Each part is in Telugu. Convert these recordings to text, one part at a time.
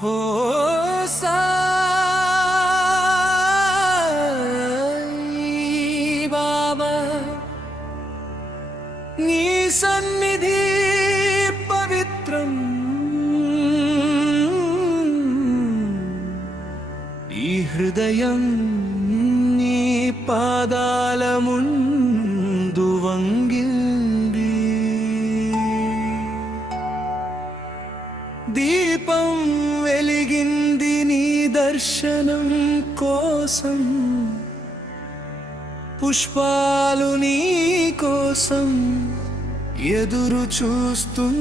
ఓ సాయి బాబా నీ సన్నిధి పవిత్రం, ఈ హృదయం నీ పాదాల ముందు వంగింది. దీపం వెలిగింది నీ దర్శనం కోసం, పుష్పాలు నీ కోసం ఎదురు చూస్తున్నాయి.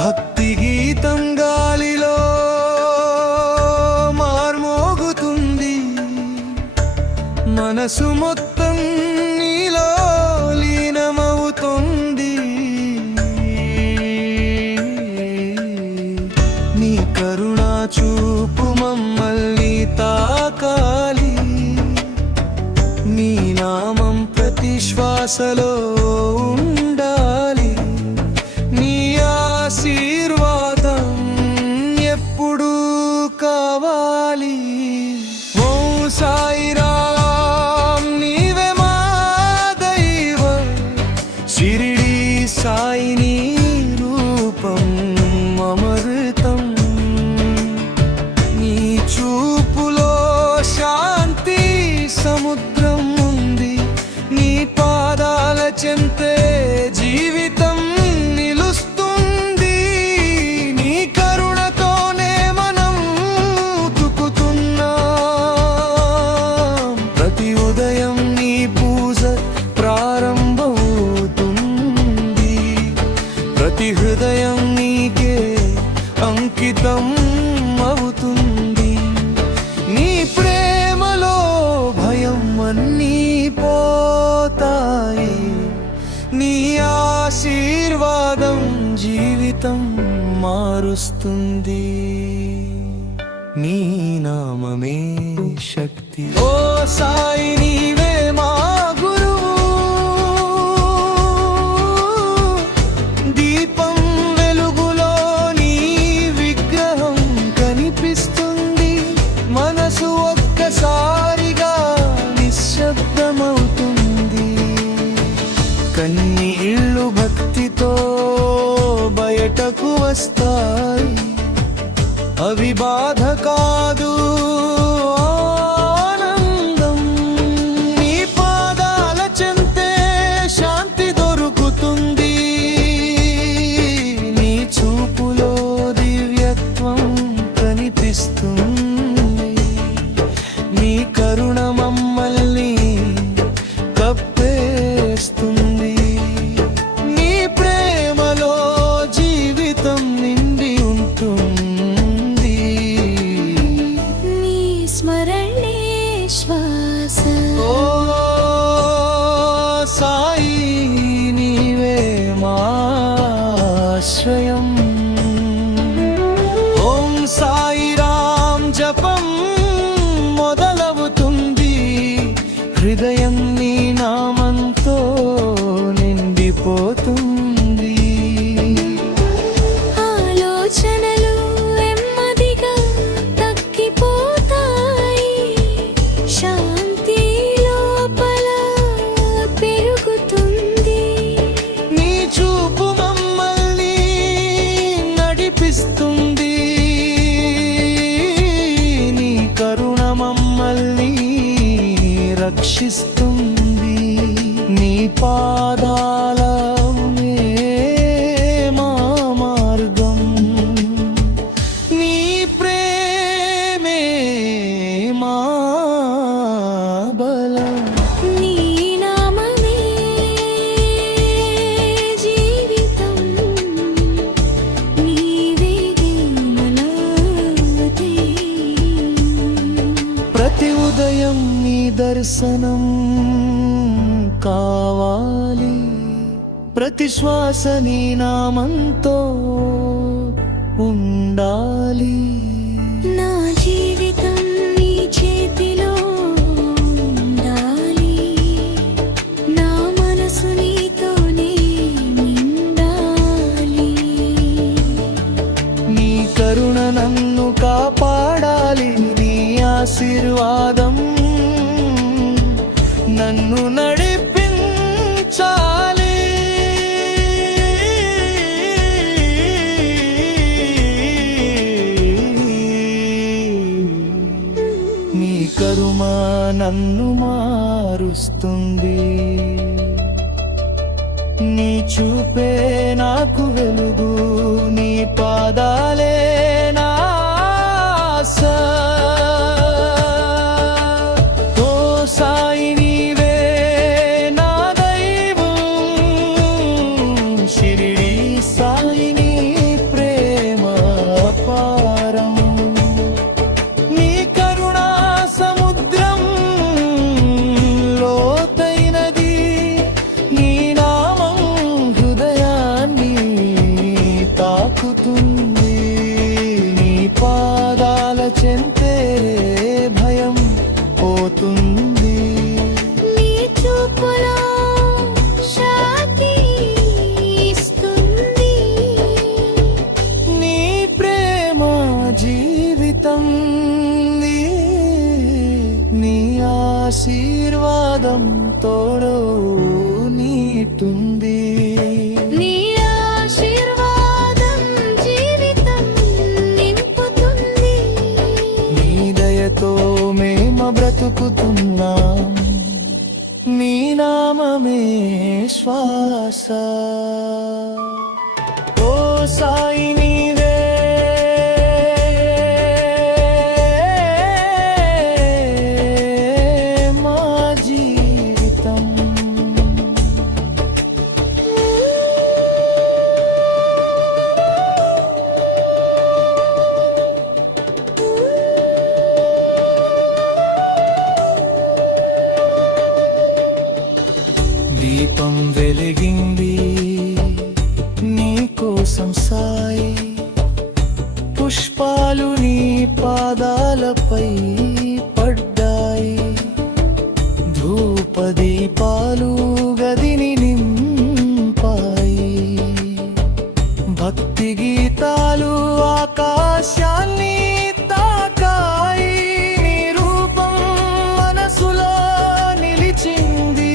భక్తి గీతం గాలిలో మార్మోగుతుంది, మనసు మొత్తం నీలో లీనమవుతుంది. నీ కరుణా చూపు మమ్మల్ని తాకాలి, నీ నామం ప్రతి శ్వాసలో ఉండాలి. నీ ఆశీర్వాదం ఎప్పుడూ కావాలి. ఓం సాయిరాం నీవే మా దైవం, షిరిడి సాయి నీ రూపం అమృతం. నీ చూపులో శాంతి సముద్రం ఉంది, నీ పాదాల చెంతే జీవితం నిలుస్తుంది. నీ కరుణతోనే మనం తుకుతున్నాం, ప్రతి ఉదయం నీ పూజ ప్రారంభమవుతుంది. ప్రతి హృదయం నీకే అంకితం అవుతుంది. నీ ప్రేమలో భయం అన్నీ పోతాయి, నీ ఆశీర్వాదం జీవితం మారుస్తుంది. నీ నామమే శక్తి. ఓ సాయి నీవే మా గురువు, దీపం వెలుగులో నీ విగ్రహం కనిపిస్తుంది. మనసు ఒక్కసారిగా నిశ్శబ్దమవుతుంది. కన్ని ఇళ్ళు భక్తితో బయటకు వస్తాయి, అవి బాధ కాదు ఆనందం. నీ పాదాల చెంతే శాంతి దొరుకుతుంది. నీ చూపులో దివ్యత్వం కనిపిస్తుంది. నీ కరుణ మమ్మల్ని కప్పేస్తుంది. నీ ప్రేమలో జీవితం నిండి ఉంటుంది. నీ స్మరణే శ్వాస. ఓ సాయి నీవే మా ఆశ్రయం. ఓం సాయిరాం జపం మొదలవుతుంది, హృదయం నీ నామంతో నిండిపోతుంది. ఆలోచనలు నెమ్మదిగా తగ్గిపోతాయి, శాంతి లోపల పెరుగుతుంది. నీ చూపు మమ్మల్ని నడిపిస్తుంది. నీ కరుణ మమ్మల్ని రక్షిస్తుంది. నీ పాదాల మా మార్గం, నీ ప్రేమే మా బలం. నీ నామమే జీవితం, నీవే మన ధైర్యం. ప్రతి ఉదయం నీ దర్శనం కావాలి, ప్రతి శ్వాస నీ నామంతో ఉండాలి. నన్ను కాపాడాలి నీ ఆశీర్వాదం నన్ను నడిపించాలి నీ కరుణ నన్ను మారుస్తుంది నీ చూపే నాకు వెలుగు నీ పాదాలే నా ఆశ. ఓ సాయి నీవే నా దైవం షిరిడి సాయి నీ ప్రేమ అపారం నీ కరుణా సముద్రం లోతైనది నీ నామం హృదయాన్ని తాకుతుంది నీ పాదాల చెంతే భయం పోతుంది నీ చూపులో శాంతి ఇస్తుంది నీ ప్రేమ జీవితం నీ ఆశీర్వాదం తోడు నీటుంది నీ ఆశీర్వాదం జీవితం నింపుతుంది నీ దయతో మేము బ్రతుకుతున్నాం నీ నామమే శ్వాస. ఓ సాయి నీవే మా జీవితం దీపం వెలిగింది నీ కోసం సాయి పుష్పాలు నీ పాదాలపై పడ్డాయి ధూపదీపాలు గదిని నింపాయి భక్తి గీతాలు ఆకాశాన్ని తాకాయి నీ రూపం మనసులో నిలిచింది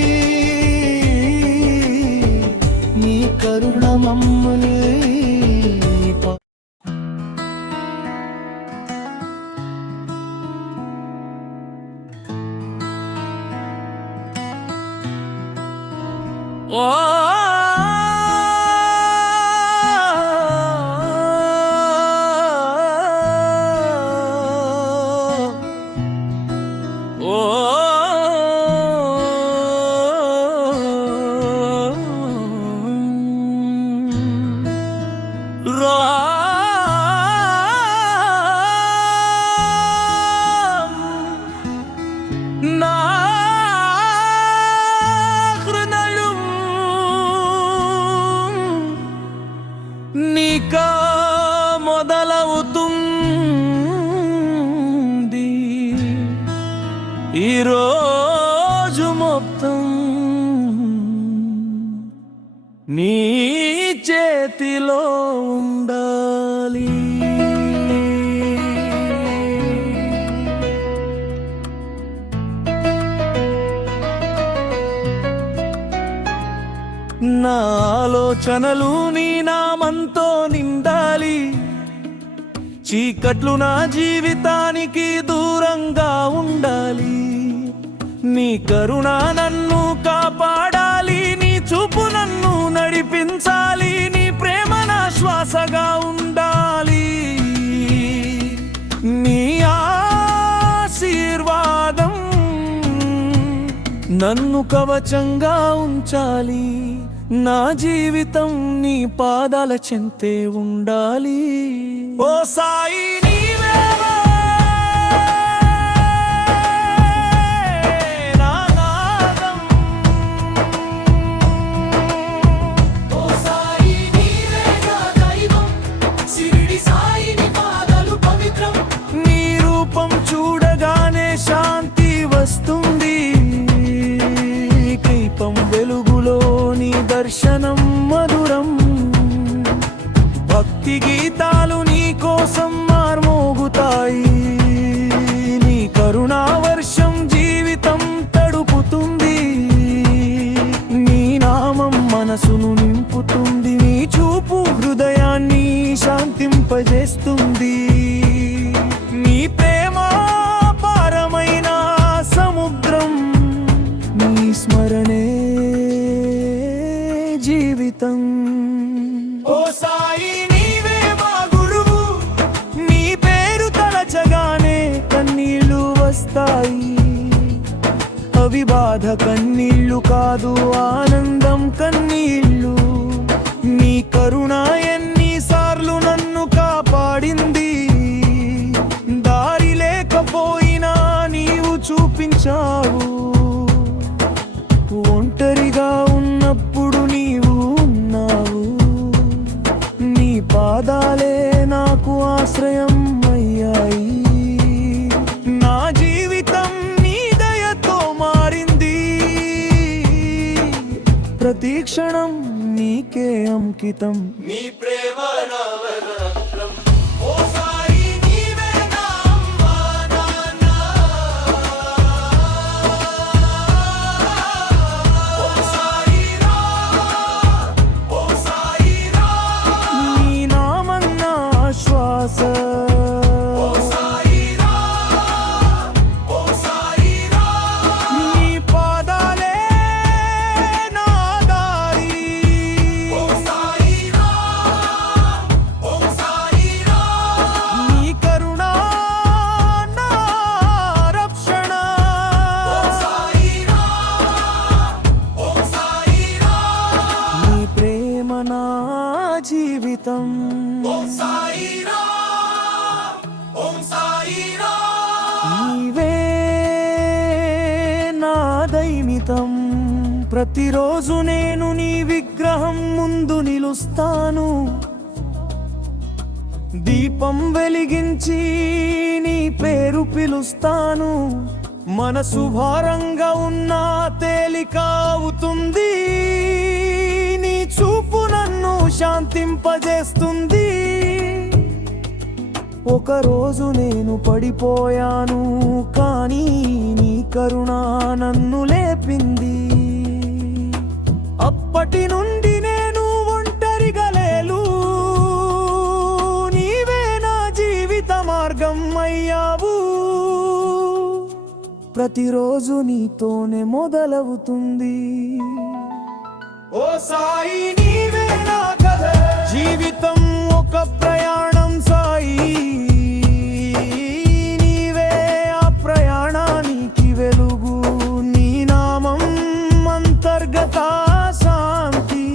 నీ కరుణ మమ్ముని ఓ నా హృదయం నీక మొదలవుతుంది ఈరోజు మొత్తం నీ చేతిలో ఉండాలి నా ఆలోచనలు నీ నామంతో నిండాలి చీకట్లు నా జీవితానికి దూరంగా ఉండాలి నీ కరుణ నన్ను కాపాడాలి నీ చూపు నన్ను నడిపించాలి నీ ప్రేమ నా శ్వాసగా ఉండాలి నీ ఆశీర్వాదం నన్ను కవచంగా ఉంచాలి నా జీవితం నీ పాదాల చెంతే ఉండాలి ఓ సాయి నీవే నా నాదం ఓ సాయి నీవే నా దైవం షిరిడి సాయి నీ పాదాలు పవిత్రం నీ రూపం చూడగానే శాంతి వస్తుంది దీపం వెలుగులో నీ దర్శనం మధురం భక్తి గీతాలు నీ కోసం శాంతింపజేస్తుంది. నీ ప్రేమ పారమైన సముద్రం, నీ స్మరణే జీవితం. ఓ సాయి నీవే మా గురువు, నీ పేరు తలచగానే కన్నీళ్ళు వస్తాయి. అవి బాధ కన్నీళ్ళు కాదు, ఆనందం కన్నీళ్ళు. నీ కరుణ ఎన్నిసార్లు నన్ను కాపాడింది. దారి లేకపోయినా నీవు చూపించావు. ఒంటరిగా ఉన్నప్పుడు నీవు ఉన్నావు. నీ పాదాలే నాకు ఆశ్రయం అయ్యాయి. నా జీవితం నీ దయతో మారింది. ప్రతి క్షణం నీకే అంకితం. నీ ప్రేమ నవరత్నం. ఓ సాయి నీవే నా అమ్మా నాన్న. ఓ సాయి రా, ఓ సాయి రా. నీ నామం నా శ్వాస. ఓ సాయి రా, ఓ సాయి రా. నీ పాదాలే నా దారి. ఓ సాయి రా, ఓ సాయి రా. నీ కరుణ నా రక్షణ. ఓ సాయి రా, ఓ సాయి రా. నీ ప్రేమ నా జీవితం. ఓం సాయి రా, ఓం సాయి రా. నీవే నా దైమితం. ప్రతిరోజు నేను నీ విగ్రహం ముందు నిలుస్తాను. దీపం వెలిగించి నీ పేరు పిలుస్తాను. మనసు భారంగా ఉన్నా తేలిక అవుతుంది. నీ చూపు నన్ను శాంతింపజేస్తుంది. ఒకరోజు నేను పడిపోయాను, కానీ నీ కరుణ నన్ను లేపింది. అప్పటి నుండి నేను ఒంటరిగా లేను. నీవే నా జీవిత మార్గం అయ్యావు. ప్రతిరోజు నీతోనే మొదలవుతుంది. ఓ సాయి నీవే నా కథ. జీవితం ఒక ప్రయాణం సాయి. నీవే ఆ ప్రయాణానికి వెలుగు. నీ నామం అంతర్గత శాంతి.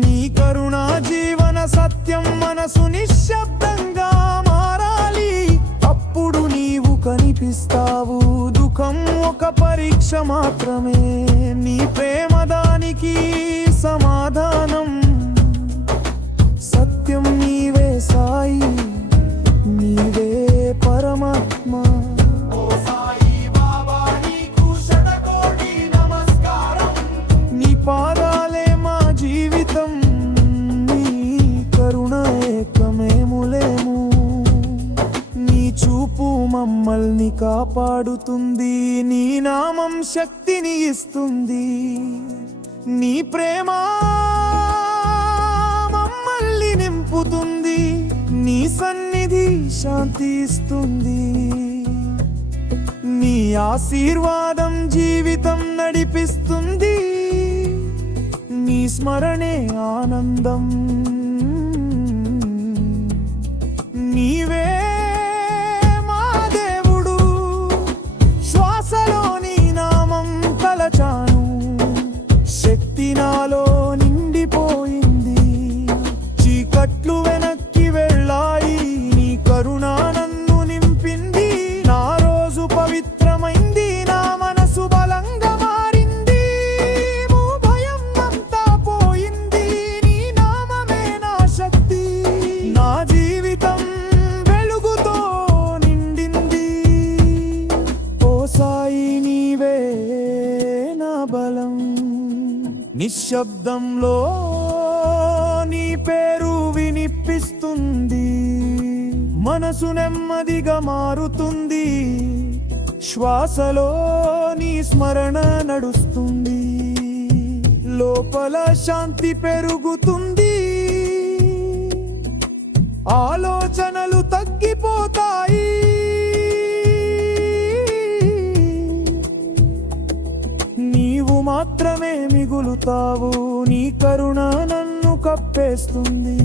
నీ కరుణ జీవన సత్యం. మనసు నిశ్శబ్దంగా మారాలి. అప్పుడు నీవు కనిపిస్తావు. దుఃఖం ఒక పరీక్ష మాత్రమే. నీ ప్రేమ దానికి సమాధానం. సత్యం నీవే సాయి, నీవే పరమాత్మ. ఓ సాయి బాబా నీకు శతకోటి నమస్కారం. నీ పాదాలే మా జీవితం. నీ కరుణ ఏకమేములేము. నీ చూపు మమ్మల్ని కాపాడుతుంది. నీ నామం శక్తిని ఇస్తుంది. నీ ప్రేమ మమ్మల్ని నింపుతుంది. నీ సన్నిధి శాంతి ఇస్తుంది. నీ ఆశీర్వాదం జీవితం నడిపిస్తుంది. నీ స్మరణే ఆనందం. నీవే మా దేవుడు. శ్వాసలో నీ నామం తలచాను. శక్తి నాలో నిండిపోయింది. చీకట్లు వెనక్కి వెళ్ళాయి. నీ కరుణ నన్ను నింపింది. నా రోజు పవిత్రమైంది. నా మనసు బలంగా మారింది. భయం అంతా పోయింది. నీ నామమే నా శక్తి. నా జీవితం వెలుగుతో నిండింది. ఓ సాయి నీవే నా బలం. నిశ్శబ్దంలో నీ పేరు వినిపిస్తుంది. మనసు నెమ్మదిగా మారుతుంది. శ్వాసలో నీ స్మరణ నడుస్తుంది. లోపల శాంతి పెరుగుతుంది. ఆలోచనలు తగ్గిపోతాయి. నీవు మాత్రమే మిగులుతావు, నీ కరుణ నన్ను కప్పేస్తుంది.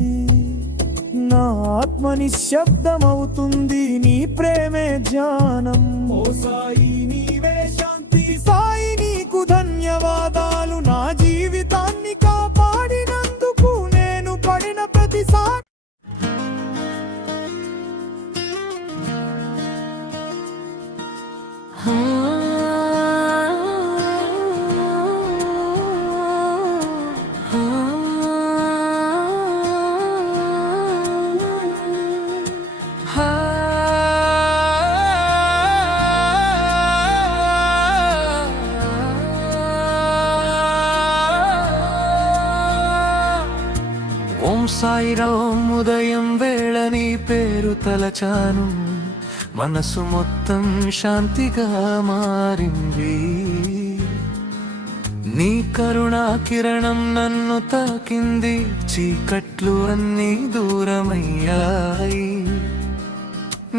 నా ఆత్మ నిశ్శబ్దమవుతుంది, నీ ప్రేమే ధ్యానం. ఓ సాయి నీవే శాంతి, సాయి నీకు ధన్యవాదాలు. నా జీవితాన్ని కాపాడినందుకు నేను పడిన ప్రతిసారి ఓం సాయిరాం. ఉదయం వేళ నీ పేరు తలచాను, మనసు మొత్తం శాంతిగా మారింది. నీ కరుణా కిరణం నన్ను తాకింది, చీకట్లు అన్నీ దూరమయ్యాయి.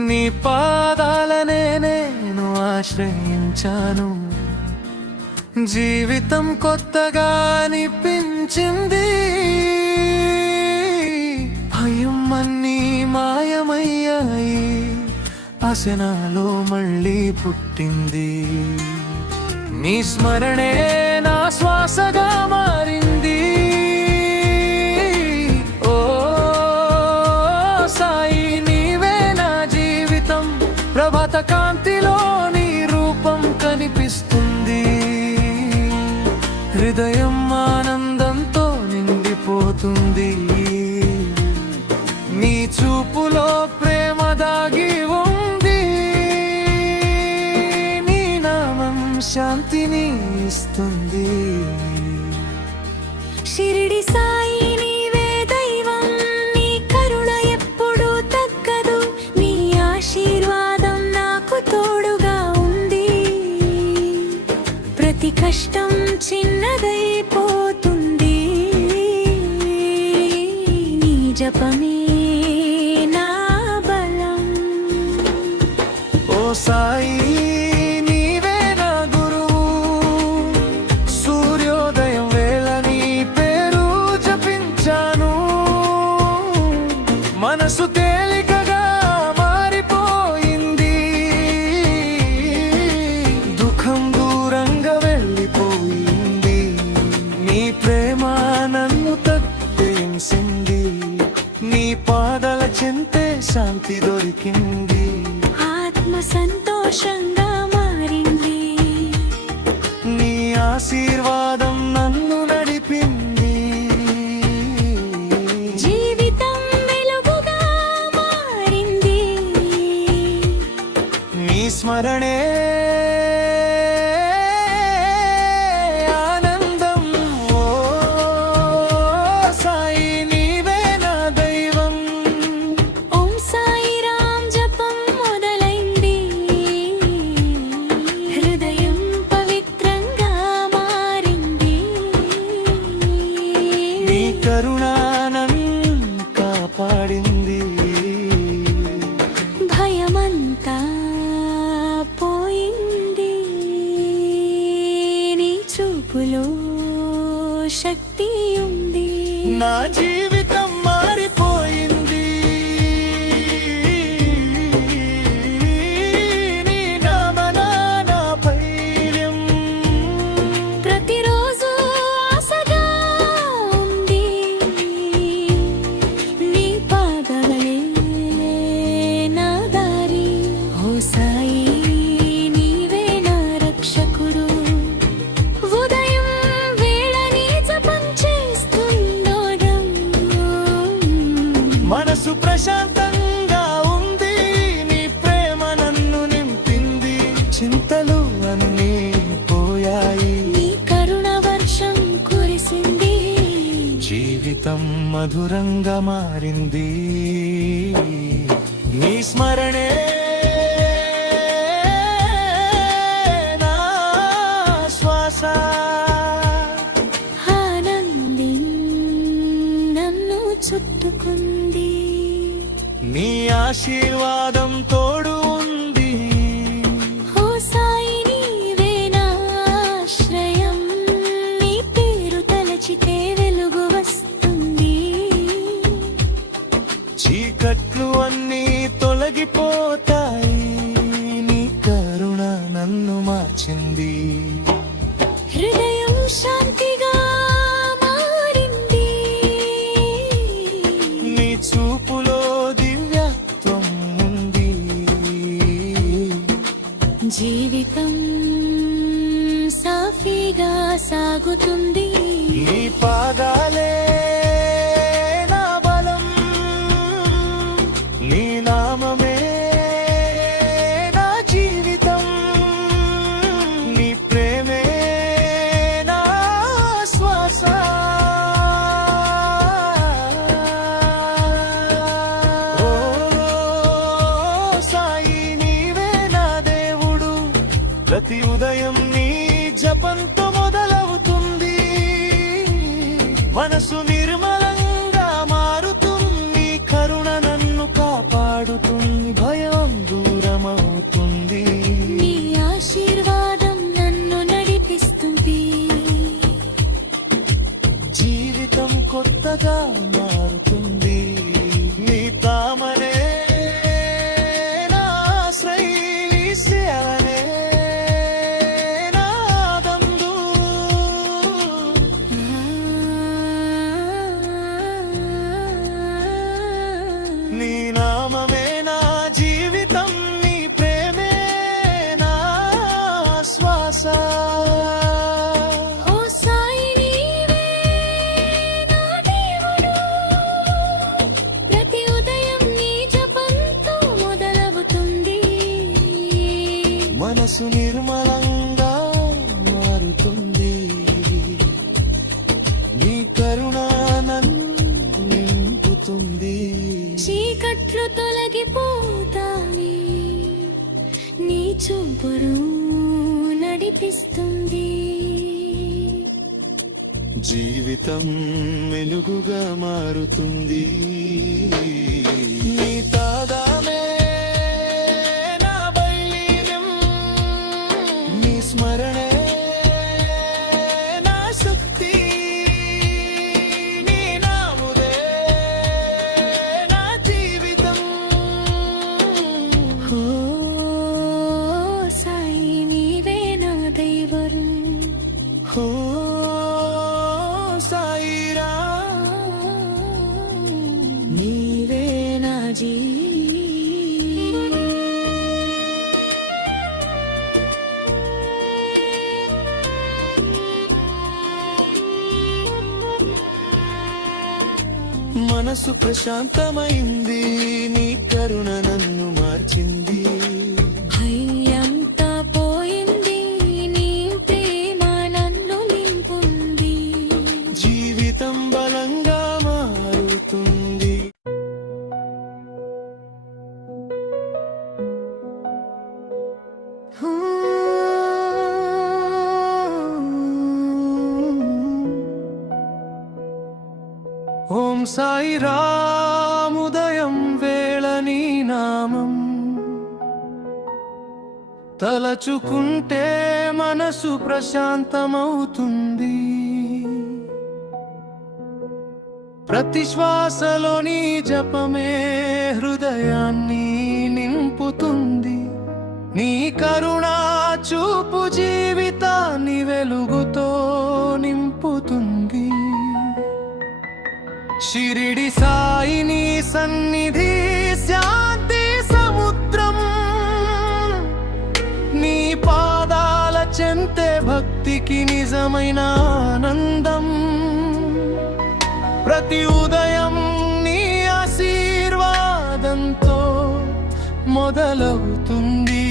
నీ పాదాలనే నేను ఆశ్రయించాను, జీవితం కొత్తగా అనిపించింది. భయం అన్నీ మాయమయ్యాయి, ఆశనాలో మళ్ళీ పుట్టింది. నీ స్మరణే నా శ్వాసగా మారింది. ఓ సాయి నీవే నా జీవితం, ప్రభాత కాంతిలో నీ రూపం కనిపిస్తుంది. హృదయం ఆనందంతో నిండిపోతుంది. నీ చూపులో ప్రేమ దాగి ఉంది, నీ నామం శాంతిని ఇస్తుంది. షిరిడి సాయి నీవే దైవం, నీ కరుణ ఎప్పుడూ తగ్గదు. నీ ఆశీర్వాదం నాకు తోడుగా ఉంది. ప్రతి కష్టం చిన్నదైపోతుంది. నీ జపమే నా బలం. ఓ సాయి నీవే నా గురువు, సూర్యోదయం వేళ నీ పేరు జపించాను. మనసు తేలికగా మారిపోయింది, దుఃఖం దూరంగా వెళ్ళిపోయింది. నీ ప్రేమ నన్ను తప్పించింది, నీ పాదాల చెంతే శాంతి దొరికింది. ఆత్మ సంతోషంగా మారింది. నీ ఆశీర్వాదం నన్ను నడిపింది. జీవితం వెలుగుగా మారింది. నీ స్మరణే ఆనందం. ఓ సాయి నీవే నా దైవం. ఓం సాయిరాం జపం మొదలైంది. హృదయం పవిత్రంగా మారింది. నీ కరుణ నన్ను కాపాడింది. భయమంతా పోయింది. నీ చూపులో శక్తి ఉంది. నా జీవితం మారిపోయింది. నీ నామనా నా ధైర్యం. ప్రతిరోజు ఆశగా ఉంది. నీ పాదలే నా దారి. ఓ సాయి నీవే నా రక్షకుడు. ఉదయం వేళ నీ జపం చేస్తుండగా మనసు ప్రశాంతంగా ఉంది, నీ ప్రేమ నన్ను నింపింది. చింతలు అన్నీ పోయాయి, నీ కరుణ వర్షం కురిసింది. జీవితం మధురంగా మారింది. నీ స్మరణే నా శ్వాస. ఆనంది నన్ను చుట్టుకుంది. ఆశీర్వాదం తోడు ఉంది. ఓ సాయి నీవే నా ఆశ్రయం, నీ పేరు తలచితే వెలుగు వస్తుంది. చీకట్లు అన్నీ తొలగిపోతాయి, నీ కరుణ నన్ను మార్చింది. హృదయం శాంతిగా మారింది, నీ చూపులో దివ్యత్వం ఉంది. జీవితం సాఫీగా సాగుతుంది. నీ పాదాలే నా బలం, నీ నామమే నా జీవితం, నీ ప్రేమే నా శ్వాస. ఓ సాయి నీవే నా దేవుడు, ప్రతి ఉదయం నీ జపంతో మొదలవుతుంది. మనసు నిర్మలంగా మారుతుంది, కరుణ నన్ను కాపాడుతుంది, భయం దూరమవుతుంది. నీ ఆశీర్వాదం నన్ను నడిపిస్తుంది. జీవితం కొత్తగా మారుతుంది, నీ తామనే నా శ్రేయి సేవనే నాదందు. నీ నామమే నా జీవితం, నీ ప్రేమే నా శ్వాస. ఓ సాయి నీవే నా దేవుడు, ప్రతి ఉదయం నీ జపంతో మొదలవుతుంది. మనసు నిర్మలంగా మారుతుంది, నీ కరుణ నన్ను నింపుతుంది. చీకట్లు తొలగిపోతాయి, నీ చూపురు నడిపిస్తుంది. జీవితం వెలుగుగా మారుతుంది, నీ తాదామే నా బైర్యం, నీ స్మరణే నా శక్తి, నీ నాముదే నా జీవితం. ఓ సాయి నీవే నా దైవం, ఓ సాయిరామ్ నీవే నా మనసు ప్రశాంతమైంది, నీ కరుణ నన్ను మార్చింది. భయంతా పోయింది, నీ ప్రేమ నన్ను నింపుంది. జీవితం బలంగా మారుతుంది. ఓం సాయి రామ్, ఉదయం వేళ నీ నామం తలచుకుంటే మనసు ప్రశాంతమవుతుంది. ప్రతి శ్వాసలో నీ జపమే హృదయాన్ని నింపుతుంది. నీ కరుణా చూపు జీవితాన్ని వెలుగుతో నింపుతుంది. షిరిడి సాయి నీ సన్నిధి శాంతి సముద్రం, నీ పాదాల చెంతే భక్తికి నిజమైన ఆనందం. ప్రతి ఉదయం నీ ఆశీర్వాదంతో మొదలవుతుంది.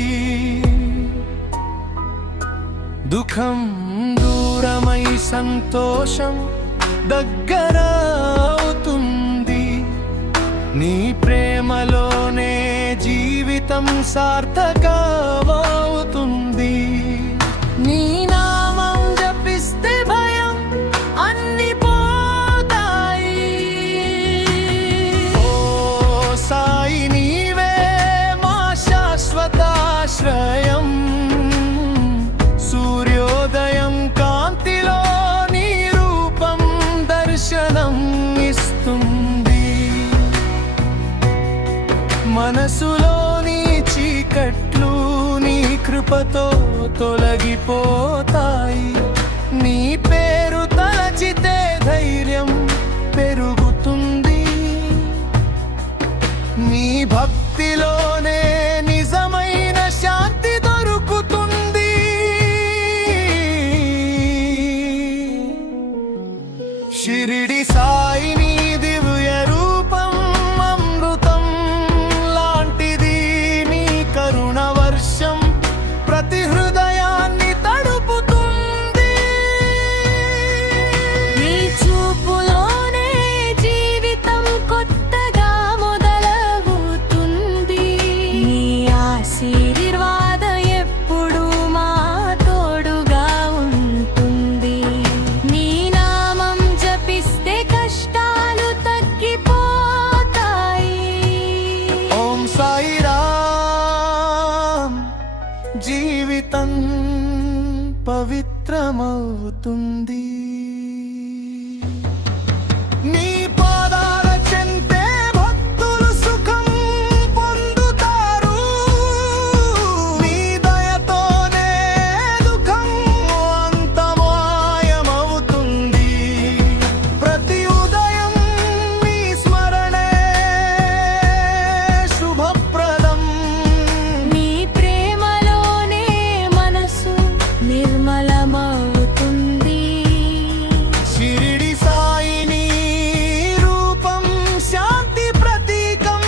దుఃఖం దూరమై సంతోషం దగ్గర అవుతుంది. నీ ప్రేమలోనే జీవితం సార్థకమవుతుంది. నీ నామం జపిస్తే భయం అన్ని పోతాయి. ఓ సాయి నీవే మనసులోని చీకట్లు నీ కృపతో తొలగిపోతాయి. నీ పేరు తలచితే ధైర్యం పెరుగుతుంది. నీ భక్తిలోనే నిజమైన శాంతి దొరుకుతుంది. షిరిడి సాయి నీ దివ్య రూపం అమృతం లాంటిది. నీ కరుణ వర్షం ప్రతి హృదయాన్ని తడుపుతుంది. నీ చూపులోనే జీవితం కొత్తగా మొదలవుతుంది. నీ ఆశీర్వాదం ఎప్పుడు మా తోడుగా ఉంటుంది. నీ నామం జపిస్తే కష్టాలు తగ్గిపోతాయి. ఓం సాయి రామ్. జీవితం పవిత్రమవుతుంది. నీ పాదాల చెంతే భక్తులు సుఖం పొందుతారు. నీ దయతోనే దుఃఖం అంతమాయమవుతుంది. ప్రతి ఉదయం నీ స్మరణే శుభప్రదం. నీ ప్రేమలోనే మనసు నిర్మలమవుతుంది. షిరిడి సాయి నీ రూపం శాంతి ప్రతీకం.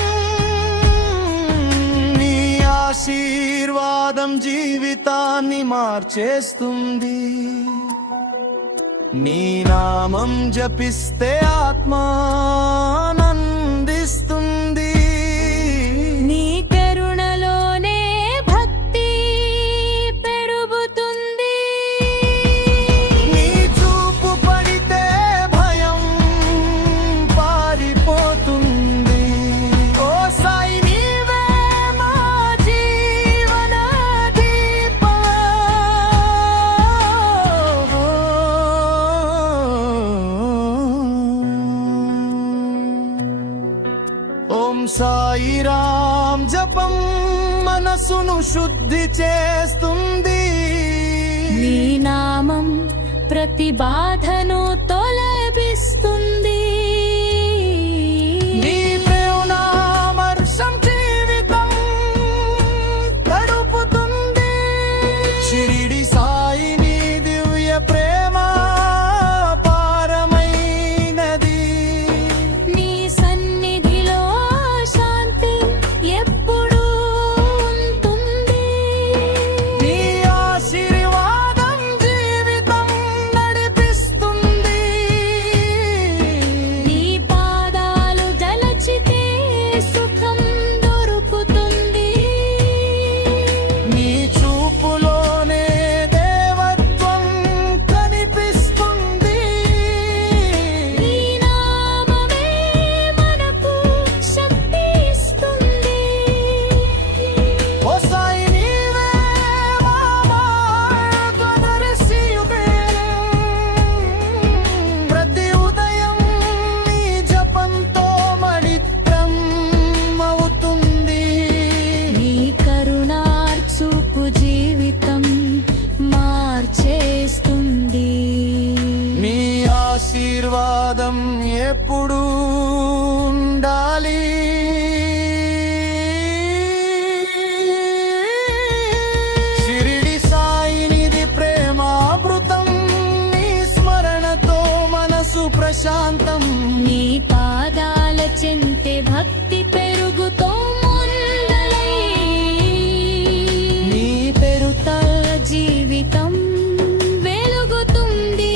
నీ ఆశీర్వాదం జీవితాన్ని మార్చేస్తుంది. నీ నామం జపిస్తే ఆత్మానందిస్తుంది. నీ కరుణలోనే భక్తి పెరుగుతుంది. నీ చూపు పడితే భయం పారిపోతుంది. ఓ సాయి నీవే మా జీవన దీపం. ఓం సాయి రామ్ జపం మనసును శుద్ధి చేస్తుంది. నీ నామం ప్రతి బాధను తొలగిస్తుంది. నీ ప్రేమనామర్షం జీవితం గడుపుతుంది. షిరిడి సాయి నీ దివ్య ప్రేమ పారమైనది. నీ సన్నిధిలో శాంతి ఎప్పుడూ ఉంటుంది. నీ ఆశీర్వాదం జీవితం నడిపిస్తుంది. నీ పాదాలు జలచితే సుఖం దొరుకుతుంది. నీ చూపులోనే దేవత్వం కనిపిస్తుంది. నీ నామమే మనకు శక్తి ఇస్తుంది. ఓ సాయి నీవే మా మార్గదర్శియుడే. ప్రతి ఉదయం నీ జపంతో మడిత్రం అవుతుంది. నీ కరుణార్చూపు జీవితం మార్చేస్తుంది. నీ ఆశీర్వాదం ఎప్పుడు ఉండాలి. షిరిడి సాయి నిధి ప్రేమామృతం. నీ స్మరణతో మనసు ప్రశాంతం. నీ పాదాల చెంతే భక్తి పెరుగుతో ముందలై. నీ పెరుత జీవితం వెలుగుతుంది.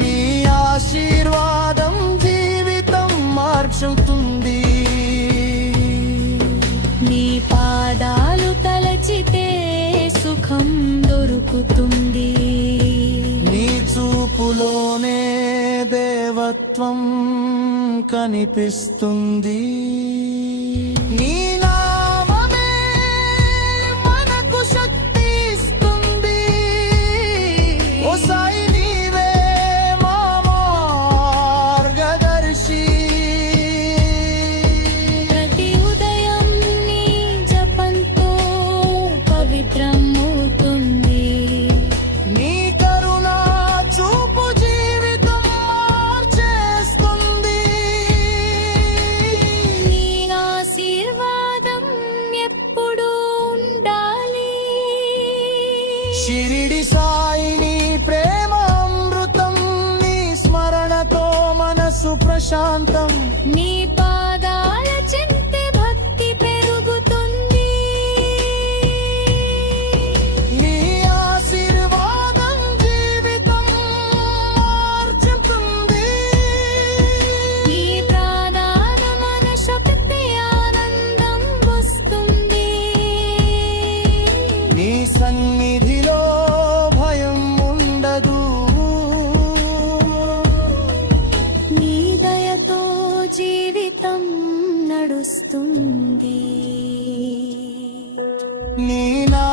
నీ ఆశీర్వాదం జీవితం మార్చుతుంది. నీ పాదాలు తలచితే సుఖం దొరుకుతుంది. నీ చూపులోనే దేవత్వం కనిపిస్తుంది. నీ నామమే మనకు శక్తి ఇస్తుంది. ఓ సాయి నీవే మా మార్గదర్శి. నడుస్తుంది నీ నా